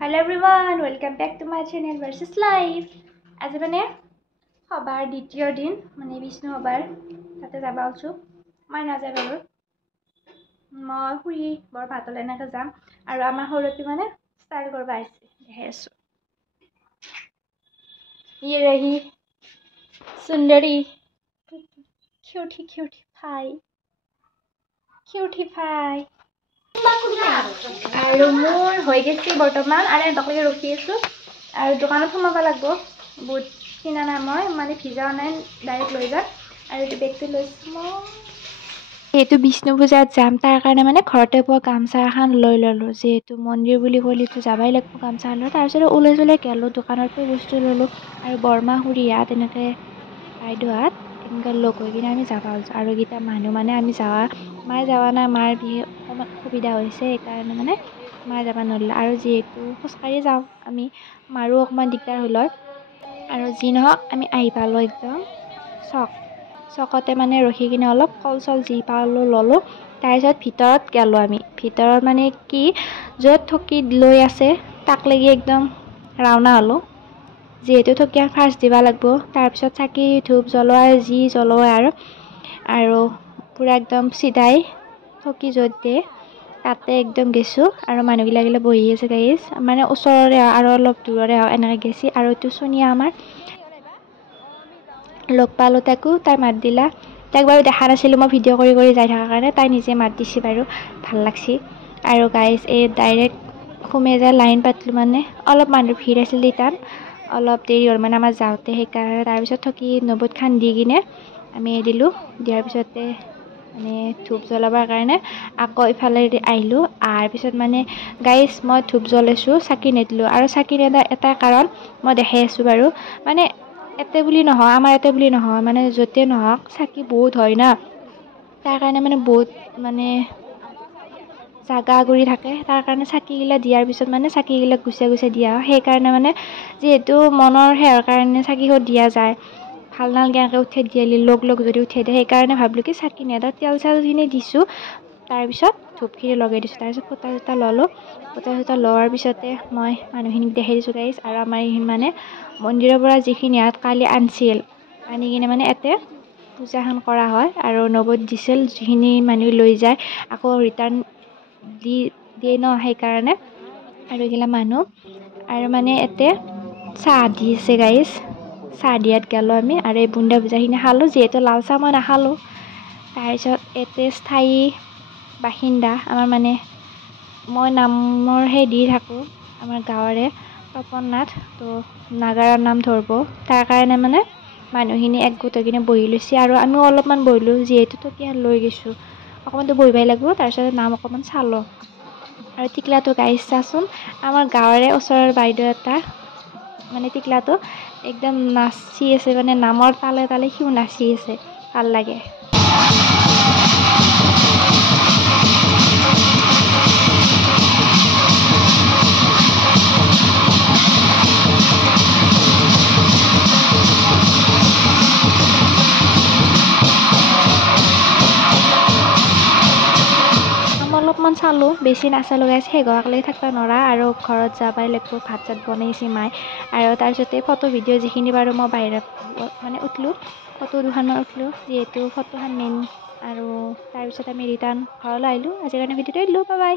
Hello everyone, welcome back to my channel versus life. আজি মানে সবাৰ দ্বিতীয় দিন মানে বিষ্ণু সবাৰ তাতে যাব আছো মই নাযায় বাৰু মই শুই বৰ ভাতলে এনেকৈ যাম আৰু আমাৰ সৰুটি মানে ষ্টাইল কৰিব আহিছে দেখাই আছো ये रही सुंदरी क्यूटी फाई আৰু মোৰ হৈ গৈছে বৰ্তমান আৰু ডকলেকে ৰখি আছো আৰু দোকানত সোমাব লাগিব বুট কিনা নাই মই মানে ভিজা নাই ডাইৰেক্ট লৈ যাম আৰু এই বেগটো লৈছো মই এইটো বিষ্ণু পূজাত যাম তাৰ কাৰণে মানে ঘৰতে পোৱা গামছা এখন লৈ ললো যেহেতু মন্দিৰ বুলি ক'লেতো যাবাই লাগিব গামছা লৈ তাৰপিছত ওলাই গেলো দোকানৰ পৰা বস্তু ললো আৰু বৰমা খুৰীয়া তেনেকৈ বাইদেউহাত তেনেকৈ লগ হৈ কিনে আমি যাব আৰু গীতা মানুহ মানে আমি মায়ে যাৱা নাই মাৰ বিশেষ অকণমান অসুবিধা হৈছে সেইকাৰণে মানে মায়ে যাব নোৱাৰিলে আৰু যিহেতু খোজকাঢ়ি যাওঁ আমি মাৰো অকণমান দিগদাৰ হ'ল আৰু যি নহওক আমি আহি পালোঁ একদম চকতে মানে ৰখি কিনে অলপ ফল চল যি পালোঁ ল'লোঁ তাৰপিছত ভিতৰত গ'লোঁ আমি ভিতৰত মানে কি য'ত থকি লৈ আছে তাক লাগি একদম ৰাওনা হ'লোঁ যিহেতু থকিয়াক ফাৰ্ষ্ট দিব লাগিব তাৰপিছত চাকি ধূপ জ্বলোৱা যি জ্বলোৱা আৰু পূৰা একদম চিধাই থকি য'ত দিয়ে তাতে একদম গেছোঁ আৰু মানুহবিলাকিলে বহি আছে গাইজ মানে ওচৰৰে আৰু অলপ দূৰৰে এনেকৈ গেছি আৰু এইটো সোনিয়া আমাৰ লগ পালোঁ তাকো তাই মাত দিলা তাইক বাৰু দেখা নাছিলোঁ মই ভিডিঅ' কৰি যাই থকাৰ কাৰণে তাই নিজে মাত দিছে বাৰু ভাল লাগছি আৰু গাইজ এই ডাইৰেক্ট সোমে যায় লাইন পাতলোঁ মানে অলপ মানুহ ভিৰ আছিল তাত অলপ দেৰি হ'ল মানে আমাৰ যাওঁতে সেইকাৰণে তাৰপিছত থকি নবুত খান দি কিনে আমি দিলোঁ দিয়াৰ পিছতে মানে ধূপ জ্বলাবৰ কাৰণে আকৌ ইফালে আহিলোঁ অহাৰ পিছত মানে গাইজ মই ধূপ জ্বলাইছোঁ চাকি নেদিলোঁ আৰু চাকি নেদাৰ এটা কাৰণ মই দেখাই আছোঁ বাৰু মানে এতে বুলি নহয় আমাৰ এতে বুলি নহয় মানে য'তে নহওক চাকি বহুত হয় না তাৰ কাৰণে মানে বহুত মানে জাগা কৰি থাকে তাৰ কাৰণে চাকিগিলা দিয়াৰ পিছত মানে চাকিগিলা গুচাই দিয়া হয় সেইকাৰণে মানে যিহেতু মনৰ সেৱাৰ কাৰণে চাকিখন দিয়া যায় ভাল নালগে এনেকৈ উঠাই দিয়ালি লগ যদি উঠাই দিয়ে সেইকাৰণে ভাবিলোঁ কি চাকি নেদাওঁ তেল চেলখিনি দিছোঁ তাৰপিছত ধূপখিনি লগাই দিছোঁ তাৰপিছত ফুটা চুটা ল'লোঁ ফুটা চুটা লোৱাৰ পিছতে মই মানুহখিনিক দেখাই দিছোঁ গাইজ আৰু আমাৰ এইখিনি মানে মন্দিৰৰ পৰা যিখিনি ইয়াত কালি আনিছিল আনি কিনে মানে ইয়াতে পূজাখন কৰা হয় আৰু নবদ দিছিল যিখিনি মানুহ লৈ যায় আকৌ ৰিটাৰ্ণ দিয়ে ন সেইকাৰণে আৰু এইগিলা মানুহ আৰু মানে ইয়াতে চাহ দি আছে গাইজ চাহ দিয়াত গ'লোঁ আমি আৰু এই বুন্দা ভুজাখিনি খালোঁ যিহেতু লাল চাহ মই নাখালোঁ তাৰপিছত ইয়াতে স্থায়ী বাসিন্দা আমাৰ মানে মই নামৰ দি থাকোঁ আমাৰ গাঁৱৰে তপন নাথ তো নাগাৰাৰ নাম ধৰিব তাৰ কাৰণে মানে মানুহখিনি একগোট হৈ কিনে বহি লৈছে আৰু আমিও অলপমান বহিলোঁ যিহেতু টকীয়ান লৈ গৈছোঁ অকণমানতো বহিবই লাগিব তাৰপিছত নাম অকণমান চালোঁ আৰু টিকলাটো গাইজ চাচোন আমাৰ গাঁৱৰে ওচৰৰ বাইদেউ এটা মানে টিকলাটো একদম নাচি আছে মানে নামৰ তালে সিও নাচি আছে ভাল লাগে অলপমান চালোঁ বেছি নাচালোঁ গাইজ শেষ থাকিব নোৱাৰা আৰু ঘৰত যাবই লাগিব ভাত চাত বনাইছে মায়ে আৰু তাৰপিছতে ফটো ভিডিঅ' যিখিনি বাৰু মই বাহিৰত মানে উঠলোঁ ফটো দুখনমান উঠলোঁ যিহেতু ফটোখন মেইন আৰু তাৰপিছত আমি ৰিটাৰ্ণ ঘৰলৈ আহিলোঁ আজিৰ কাৰণে ভিডিঅ'টো দিলোঁ বাই